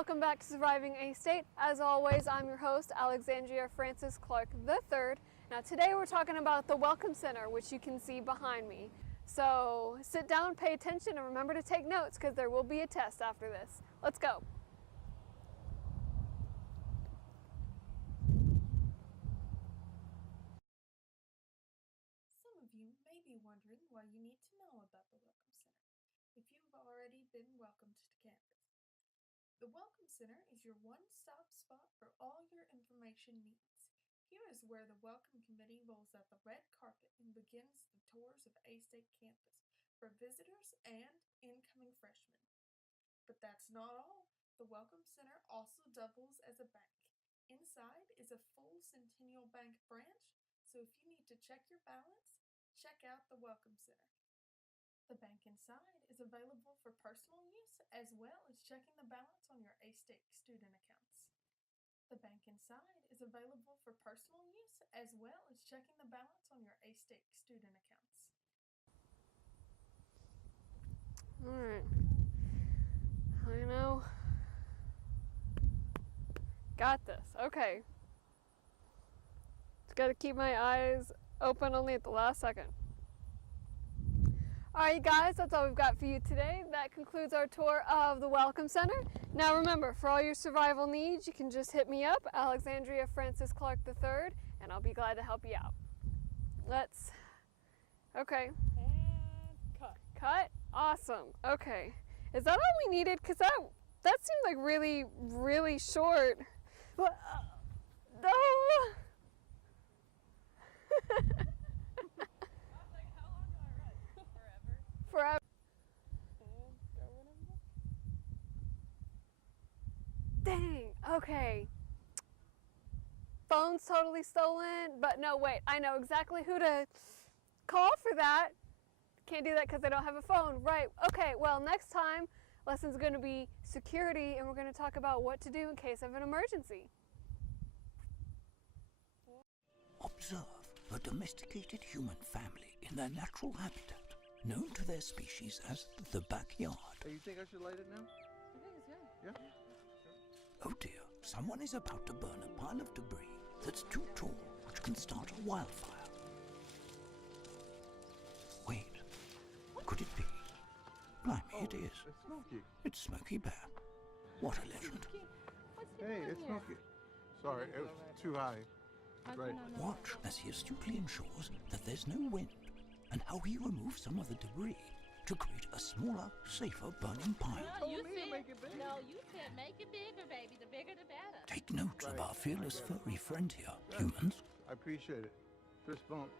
welcome back to Surviving Astate. As always, I'm your host, Alexandria Francis Clark III. Now today we're talking about the Welcome Center, which you can see behind me. So sit down, pay attention, and remember to take notes because there will be a test after this. Let's go. Some of you may be wondering why you need to know about the Welcome Center if you've already been welcomed to campus. The Welcome Center is your one-stop spot for all your information needs. Here is where the Welcome Committee rolls out the red carpet and begins the tours of Astate campus for visitors and incoming freshmen. But that's not all. The Welcome Center also doubles as a bank. Inside is a full Centennial Bank branch, so if you need to check your balance, check out the Welcome Center. The bank inside is available for personal use as well as checking the balance on your Astate student accounts. The bank inside is available for personal use as well as checking the balance on your Astate student accounts. All right. I know. Got this. Okay. Just got to keep my eyes open only at the last second. All right, guys, that's all we've got for you today. That concludes our tour of the Welcome Center. Now remember, for all your survival needs, you can just hit me up, Alexandria Francis Clark III, and I'll be glad to help you out. Okay. And cut. Cut? Awesome. Okay. Is that all we needed? Because that seemed like really, really short. No! Forever. Dang, okay. Phone's totally stolen, but no, wait, I know exactly who to call for that. Can't do that because I don't have a phone. Right, okay, well, next time, lesson's going to be security, and we're going to talk about what to do in case of an emergency. Observe a domesticated human family in their natural habitat, known to their species as the backyard. Hey, you think I should light it now? I think it's good. Yeah? Oh dear, someone is about to burn a pile of debris that's too tall, which can start a wildfire. Wait, could it be? Blimey, it is. It's Smokey. It's Smokey Bear. What a legend. Hey, it's Smokey. Sorry, it was too high. Right. Watch as he astutely ensures that there's no wind, and how he removes some of the debris to create a smaller, safer burning pile. No, you said make it bigger, baby. The bigger the better. Take note of our fearless furry friend here, humans. I appreciate it. Fist bump.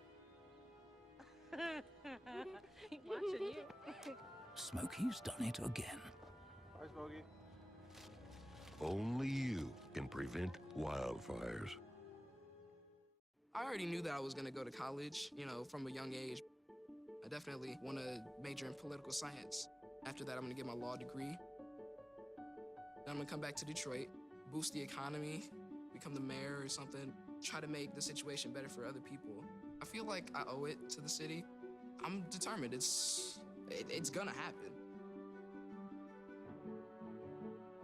Watching you. Smokey's done it again. Bye, Smokey. Only you can prevent wildfires. I already knew that I was going to go to college, from a young age. I definitely want to major in political science. After that, I'm going to get my law degree. Then I'm going to come back to Detroit, boost the economy, become the mayor or something, try to make the situation better for other people. I feel like I owe it to the city. I'm determined. It's going to happen.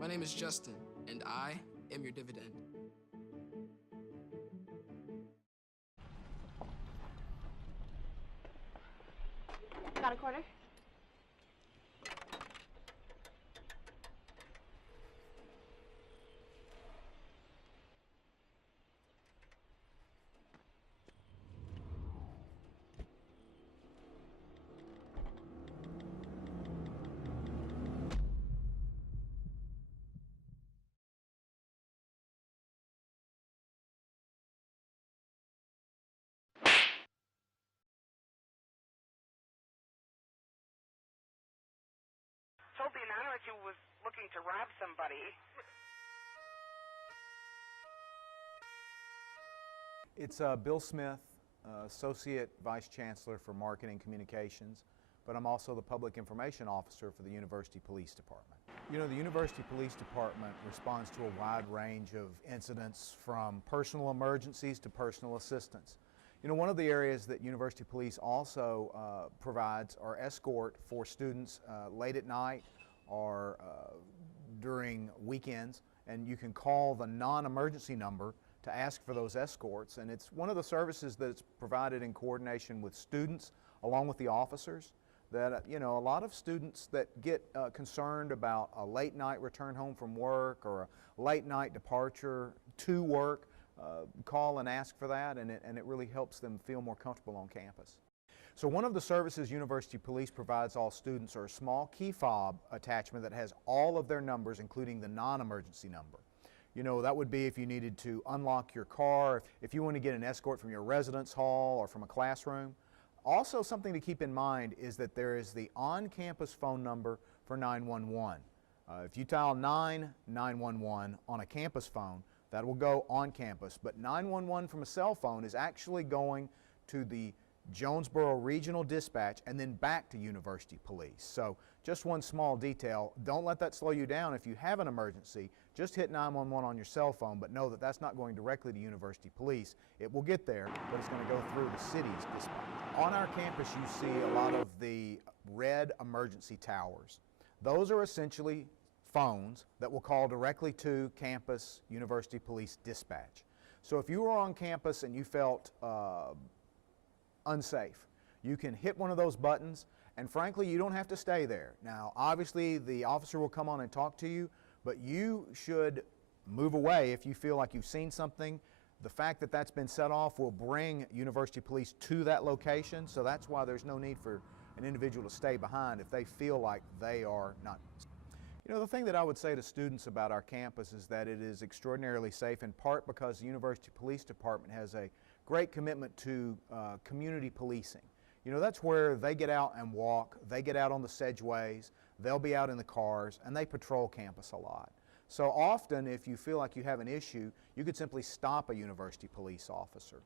My name is Justin, and I am your dividend. Got a quarter? Told the announcer you was looking to rob somebody. It's Bill Smith, Associate Vice Chancellor for Marketing Communications, but I'm also the Public Information Officer for the University Police Department. You know, the University Police Department responds to a wide range of incidents from personal emergencies to personal assistance. You know, one of the areas that University Police also provides are escort for students late at night or during weekends, and you can call the non-emergency number to ask for those escorts. And it's one of the services that's provided in coordination with students along with the officers. That, you know, a lot of students that get concerned about a late night return home from work or a late night departure to work call and ask for that, and it really helps them feel more comfortable on campus. So one of the services University Police provides all students are a small key fob attachment that has all of their numbers, including the non-emergency number. You know, that would be if you needed to unlock your car, if you want to get an escort from your residence hall or from a classroom. Also, something to keep in mind is that there is the on-campus phone number for 911. If you dial 911 on a campus phone, that will go on campus, but 911 from a cell phone is actually going to the Jonesboro Regional Dispatch and then back to University Police. So just one small detail, don't let that slow you down. If you have an emergency, just hit 911 on your cell phone, but know that that's not going directly to University Police. It will get there, but it's going to go through the city's dispatch. On our campus, you see a lot of the red emergency towers. Those are essentially phones that will call directly to campus University Police dispatch. So if you were on campus and you felt unsafe, you can hit one of those buttons, and frankly, you don't have to stay there. Now, obviously, the officer will come on and talk to you, but you should move away if you feel like you've seen something. The fact that that's been set off will bring University Police to that location, so that's why there's no need for an individual to stay behind if they feel like they are not. You know, the thing that I would say to students about our campus is that it is extraordinarily safe, in part because the University Police Department has a great commitment to community policing. You know, that's where they get out and walk, they get out on the sedgeways, they'll be out in the cars, and they patrol campus a lot. So often, if you feel like you have an issue, you could simply stop a university police officer.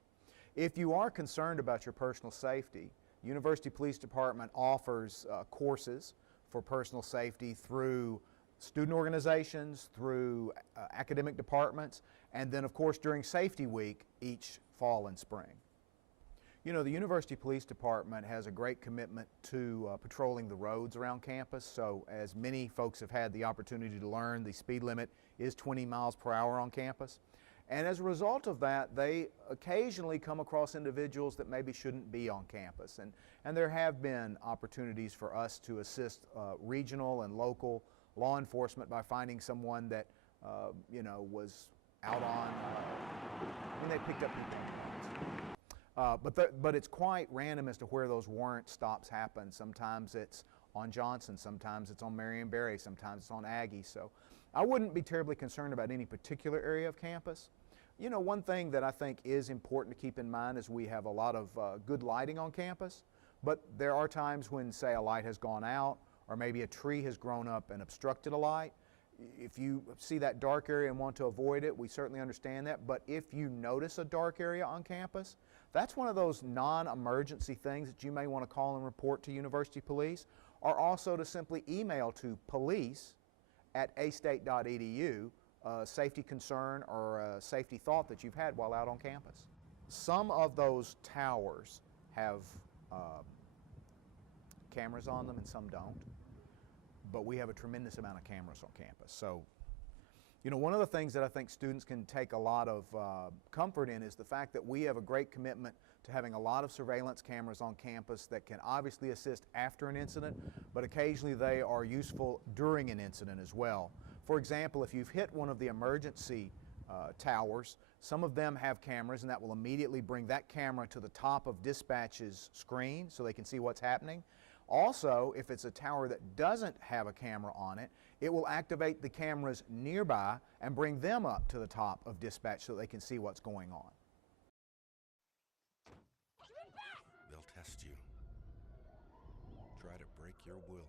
If you are concerned about your personal safety, University Police Department offers courses for personal safety through student organizations, through academic departments, and then of course during Safety Week each fall and spring. You know, the University Police Department has a great commitment to patrolling the roads around campus, so as many folks have had the opportunity to learn, the speed limit is 20 miles per hour on campus. And as a result of that, they occasionally come across individuals that maybe shouldn't be on campus. And there have been opportunities for us to assist regional and local law enforcement by finding someone that, you know, was out on, when they picked up people. But it's quite random as to where those warrant stops happen. Sometimes it's on Johnson, sometimes it's on Marion Berry, sometimes it's on Aggie. So I wouldn't be terribly concerned about any particular area of campus. You know, one thing that I think is important to keep in mind is we have a lot of good lighting on campus, but there are times when, say, a light has gone out or maybe a tree has grown up and obstructed a light. If you see that dark area and want to avoid it, we certainly understand that, but if you notice a dark area on campus, that's one of those non-emergency things that you may want to call and report to University Police, or also to simply email to police@astate.edu a safety concern or a safety thought that you've had while out on campus. Some of those towers have cameras on them and some don't, but we have a tremendous amount of cameras on campus. So, you know, one of the things that I think students can take a lot of comfort in is the fact that we have a great commitment to having a lot of surveillance cameras on campus that can obviously assist after an incident, but occasionally they are useful during an incident as well. For example, if you've hit one of the emergency towers, some of them have cameras, and that will immediately bring that camera to the top of dispatch's screen so they can see what's happening. Also, if it's a tower that doesn't have a camera on it, it will activate the cameras nearby and bring them up to the top of dispatch so they can see what's going on. They'll test you. Try to break your will.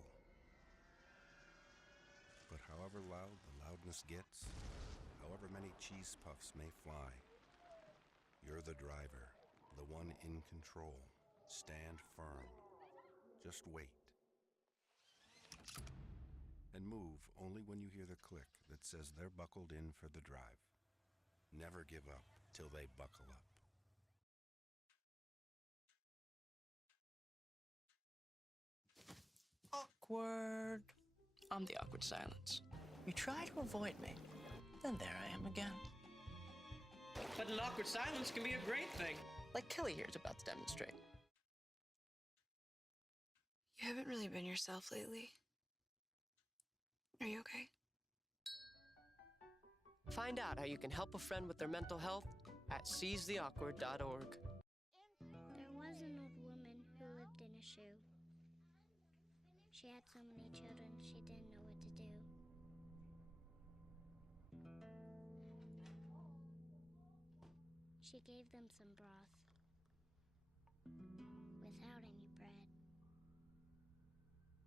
But however loud the loudness gets, however many cheese puffs may fly, you're the driver, the one in control. Stand firm. Just wait. And move only when you hear the click that says they're buckled in for the drive. Never give up till they buckle up. Awkward. I'm the awkward silence. You try to avoid me, then there I am again. But an awkward silence can be a great thing. Like Kelly here's about to demonstrate. You haven't really been yourself lately. Are you okay? Find out how you can help a friend with their mental health at seizetheawkward.org. There was an old woman who lived in a shoe. She had so many children, she didn't know what to do. She gave them some broth without any bread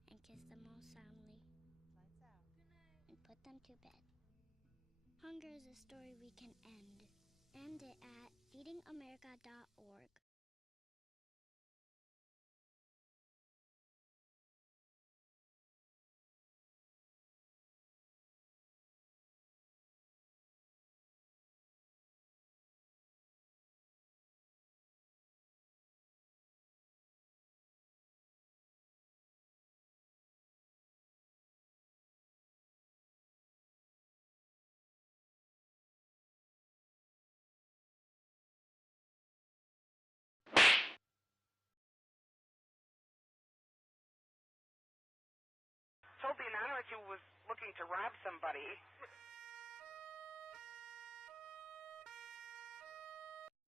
and kissed them all soundly and put them to bed. Hunger is a story we can end. End it at feedingamerica.org. Told the anonymous you was looking to rob somebody.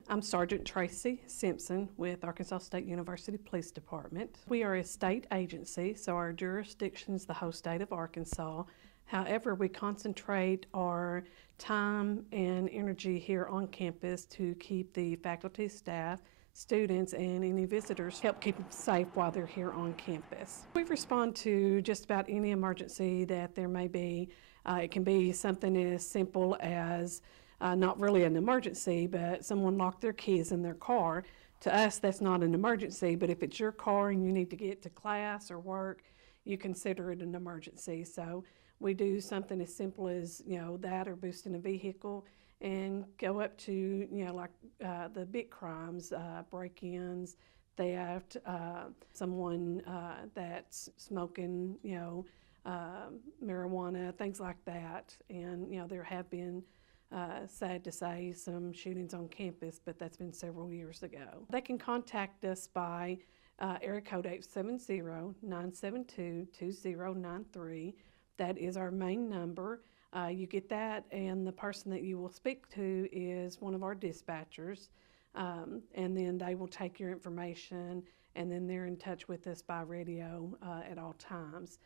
I'm Sergeant Tracy Simpson with Arkansas State University Police Department. We are a state agency, so our jurisdiction is the whole state of Arkansas. However, we concentrate our time and energy here on campus to keep the faculty, staff, students, and any visitors, help keep them safe while they're here on campus. We respond to just about any emergency that there may be. It can be something as simple as not really an emergency, but someone locked their keys in their car. To us, that's not an emergency, but if it's your car and you need to get to class or work, you consider it an emergency. So we do something as simple as, that or boosting a vehicle, and go up to, like the big crimes, break-ins, theft, someone that's smoking, marijuana, things like that. And, there have been, sad to say, some shootings on campus, but that's been several years ago. They can contact us by area code 870-972-2093. That is our main number. You get that, and the person that you will speak to is one of our dispatchers, and then they will take your information, and then they're in touch with us by radio at all times.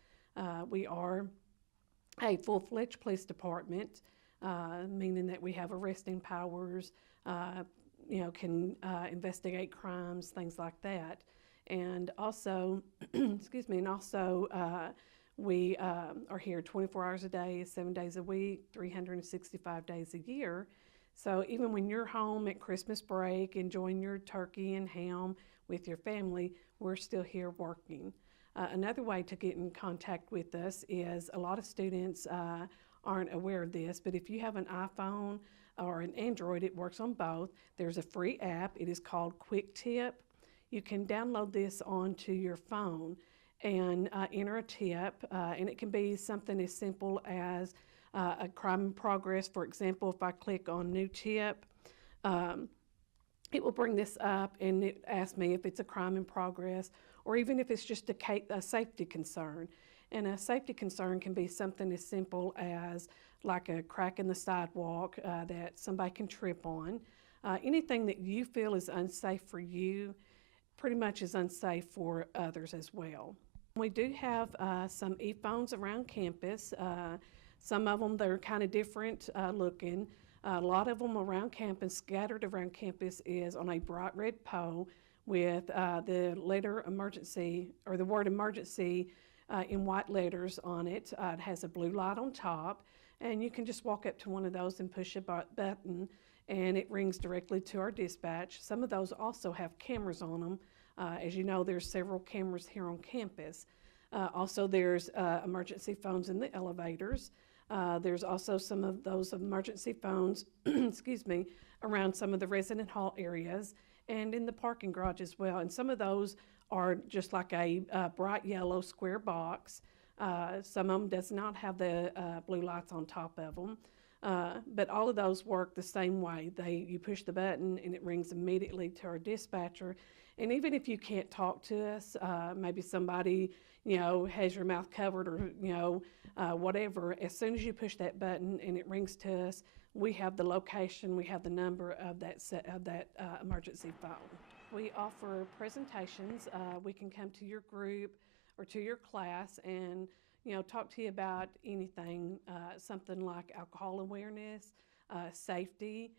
We are a full-fledged police department, meaning that we have arresting powers, can investigate crimes, things like that. And also, excuse me, and also we are here 24 hours a day, 7 days a week, 365 days a year. So even when you're home at Christmas break, enjoying your turkey and ham with your family, we're still here working. Another way to get in contact with us is a lot of students aren't aware of this, but if you have an iPhone or an Android, it works on both. There's a free app. It is called Quick Tip. You can download this onto your phone and enter a tip, and it can be something as simple as a crime in progress. For example, if I click on new tip, it will bring this up and it asks me if it's a crime in progress, or even if it's just a safety concern. And a safety concern can be something as simple as like a crack in the sidewalk that somebody can trip on. Anything that you feel is unsafe for you pretty much is unsafe for others as well. We do have some e-phones around campus. Some of them, they're kind of different looking. A lot of them around campus, scattered around campus, is on a bright red pole with the letter emergency, or the word emergency in white letters on it. It has a blue light on top, and you can just walk up to one of those and push a button, and it rings directly to our dispatch. Some of those also have cameras on them. As you know, there's several cameras here on campus. Also, there's emergency phones in the elevators. There's also some of those emergency phones, excuse me, around some of the resident hall areas and in the parking garage as well. And some of those are just like a bright yellow square box Some of them does not have the blue lights on top of them. But all of those work the same way. You push the button and it rings immediately to our dispatcher. And even if you can't talk to us, maybe somebody, has your mouth covered or, whatever, as soon as you push that button and it rings to us, we have the location, we have the number of that emergency phone. We offer presentations. We can come to your group or to your class and talk to you about anything, something like alcohol awareness, safety,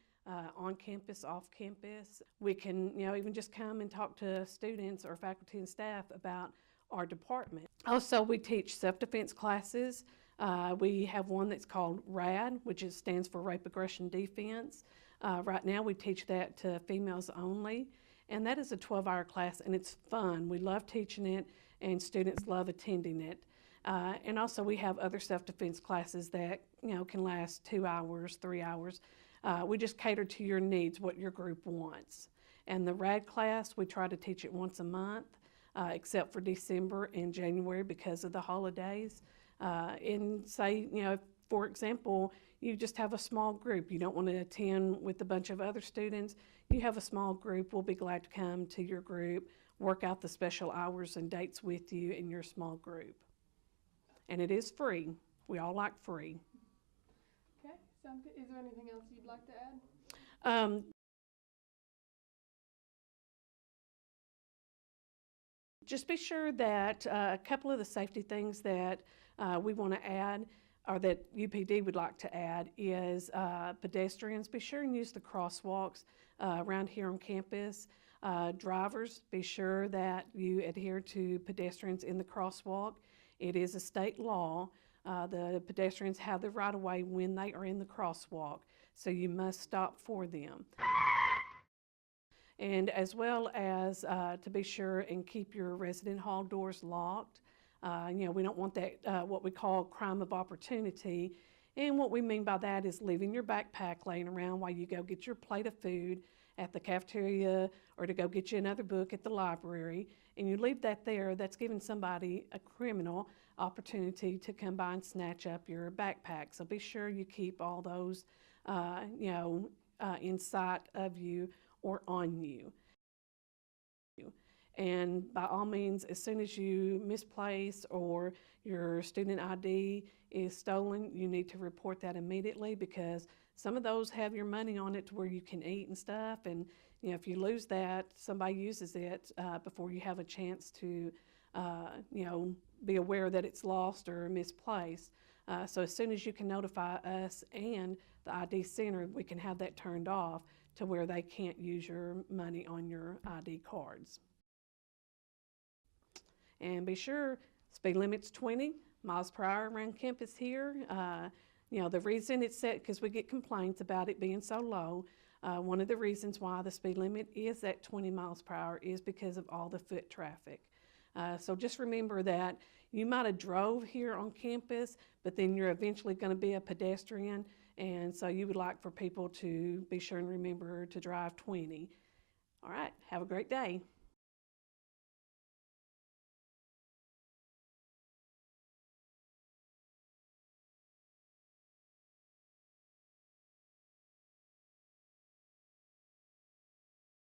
on campus, off campus. We can, even just come and talk to students or faculty and staff about our department. Also, we teach self-defense classes. We have one that's called RAD, which stands for Rape Aggression Defense. Right now, we teach that to females only, and that is a 12-hour class, and it's fun. We love teaching it, and students love attending it. And also we have other self-defense classes that can last 2 hours, 3 hours. We just cater to your needs, what your group wants. And the RAD class, we try to teach it once a month, except for December and January because of the holidays. And say, for example, you just have a small group. You don't want to attend with a bunch of other students. You have a small group. We'll be glad to come to your group, work out the special hours and dates with you in your small group. And it is free. We all like free. Okay, sounds good. Is there anything else you'd like to add? Just be sure that a couple of the safety things that we want to add, or that UPD would like to add, is pedestrians. Be sure and use the crosswalks around here on campus. Drivers, be sure that you adhere to pedestrians in the crosswalk. It is a state law. The pedestrians have the right of way when they are in the crosswalk, so you must stop for them. And as well as to be sure and keep your resident hall doors locked. We don't want that, what we call crime of opportunity. And what we mean by that is leaving your backpack laying around while you go get your plate of food at the cafeteria or to go get you another book at the library, and you leave that there. That's giving somebody, a criminal, opportunity to come by and snatch up your backpack. So be sure you keep all those, in sight of you or on you. And by all means, as soon as you misplace or your student ID is stolen, you need to report that immediately, because some of those have your money on it to where you can eat and stuff. And if you lose that, somebody uses it before you have a chance to, be aware that it's lost or misplaced. So as soon as you can notify us and the ID center, we can have that turned off to where they can't use your money on your ID cards. And be sure, speed limit's 20 miles per hour around campus here. The reason it's set, because we get complaints about it being so low. One of the reasons why the speed limit is at 20 miles per hour is because of all the foot traffic. So just remember that you might have drove here on campus, but then you're eventually going to be a pedestrian, and so you would like for people to be sure and remember to drive 20. All right, have a great day.